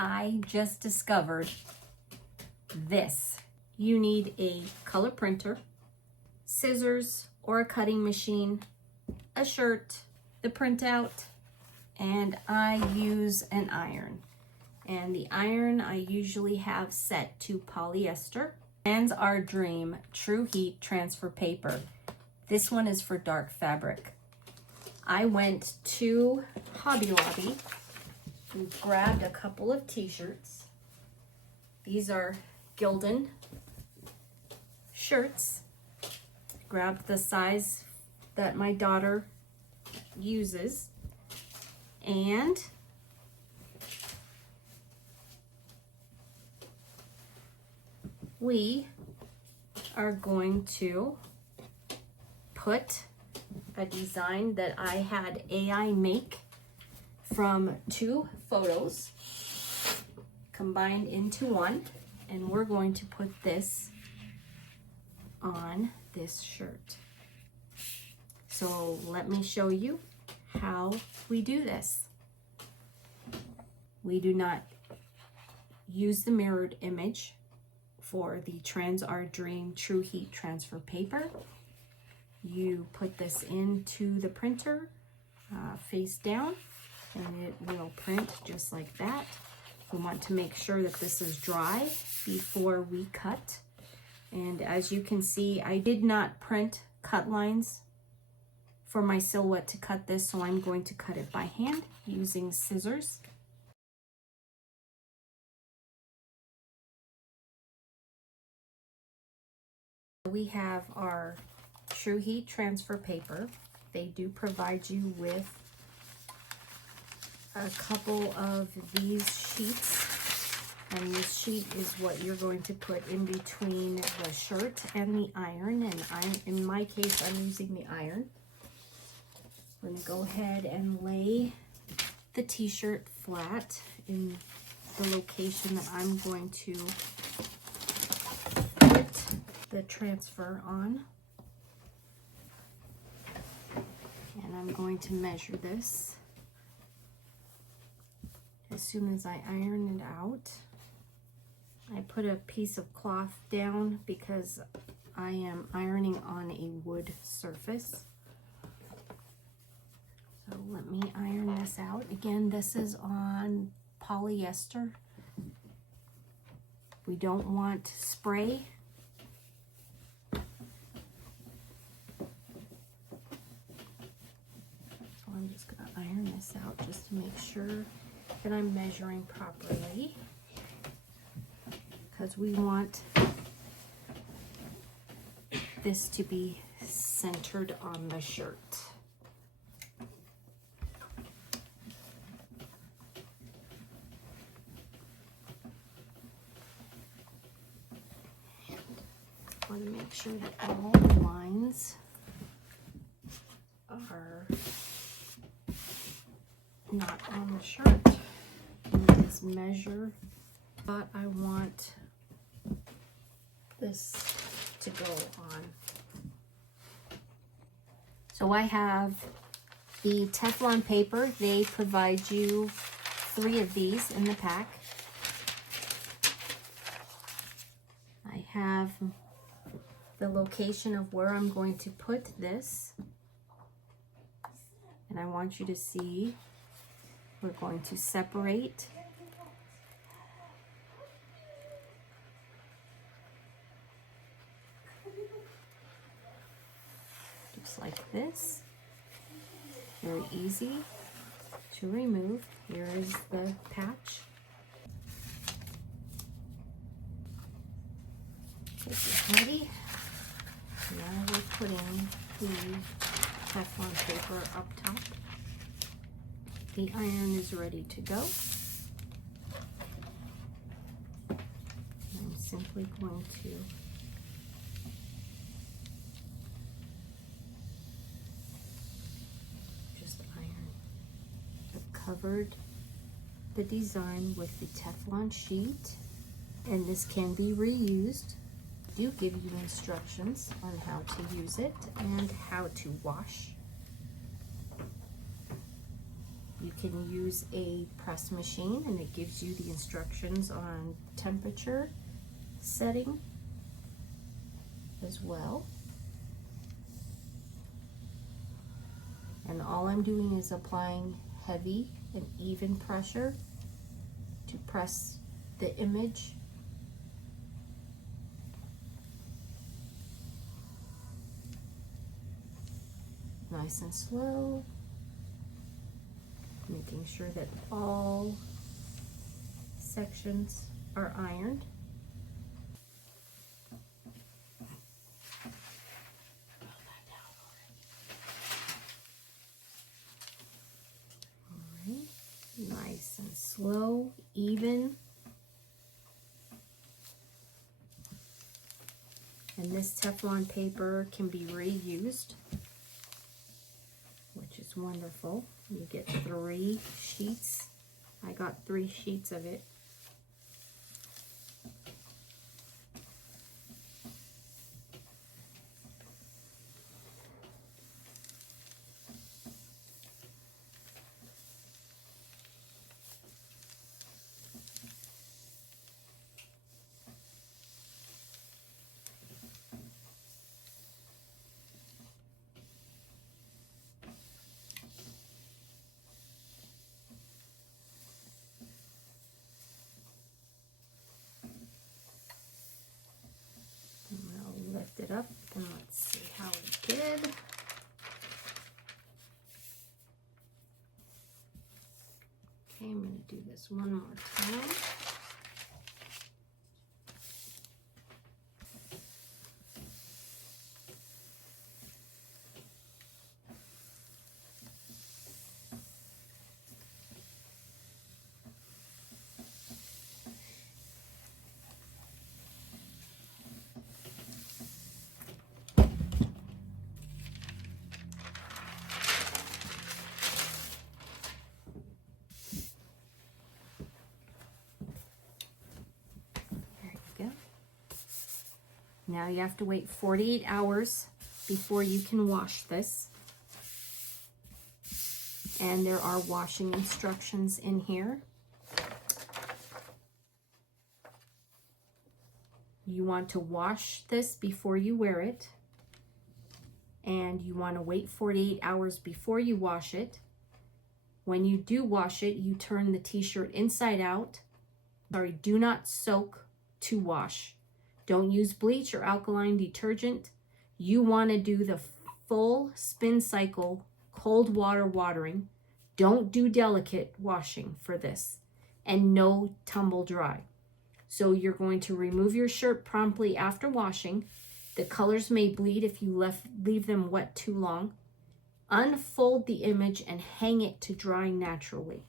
I just discovered this. You need a color printer, scissors or a cutting machine, a shirt, the printout, and I use an iron. And the iron I usually have set to polyester. TransOurDream Tru-Heat transfer paper. This one is for dark fabric. I went to Hobby Lobby and grabbed a couple of t-shirts. These are Gildan shirts. Grabbed the size that my daughter uses, and we are going to put a design that I had AI make from 2 photos combined into one, and we're going to put this on this shirt. So let me show you how we do this. We do not use the mirrored image for the TransOurDream Tru-Heat transfer paper. You put this into the printer face down, and it will print just like that. We want to make sure that this is dry before we cut. And as you can see, I did not print cut lines for my silhouette to cut this, so I'm going to cut it by hand using scissors. We have our Tru-Heat transfer paper. They do provide you with a couple of these sheets, and this sheet is what you're going to put in between the shirt and the iron. And in my case, I'm using the iron. I'm going to go ahead and lay the t-shirt flat in the location that I'm going to put the transfer on. And I'm going to measure this as soon as I iron it out. I put a piece of cloth down because I am ironing on a wood surface. So let me iron this out. Again, this is on polyester. We don't want spray. So I'm just going to iron this out just to make sure that I'm measuring properly, because we want this to be centered on the shirt. I want to make sure that all the lines are not on the shirt. And just measure, but I want this to go on. So I have the Teflon paper. They provide you 3 of these in the pack. I have the location of where I'm going to put this, and I want you to see we're going to separate just like this. Very easy to remove. Here is the patch. This is ready. Now we're putting the Teflon paper up top. The iron is ready to go. I'm simply going to just iron. I've covered the design with the Teflon sheet, and this can be reused. I do give you instructions on how to use it and how to wash. You can use a press machine and it gives you the instructions on temperature setting as well. And all I'm doing is applying heavy and even pressure to press the image. Nice and slow, making sure that all sections are ironed. All right, nice and slow, even. And this Teflon paper can be reused, which is wonderful. You get 3 sheets. I got 3 sheets of it. Lift it up and let's see how it did. Okay, I'm going to do this one more time. Now you have to wait 48 hours before you can wash this. And there are washing instructions in here. You want to wash this before you wear it. And you want to wait 48 hours before you wash it. When you do wash it, you turn the t-shirt inside out. Sorry, do not soak to wash. Don't use bleach or alkaline detergent. You want to do the full spin cycle, cold water watering. Don't do delicate washing for this. And no tumble dry. So you're going to remove your shirt promptly after washing. The colors may bleed if you leave them wet too long. Unfold the image and hang it to dry naturally.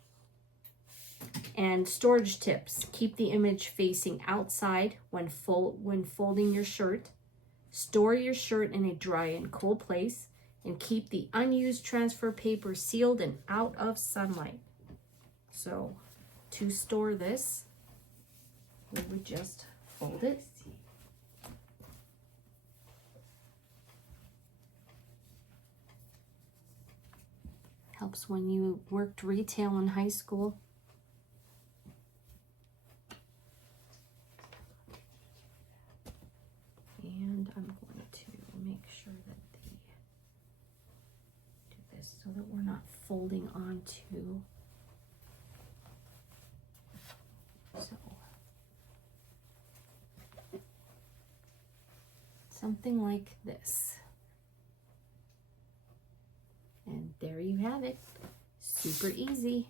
And storage tips: keep the image facing outside when folding your shirt. Store your shirt in a dry and cool place, and keep the unused transfer paper sealed and out of sunlight. So to store this, we would just fold it. Helps when you worked retail in high school. And I'm going to make sure that do this so that we're not folding onto. So something like this. And there you have it. Super easy.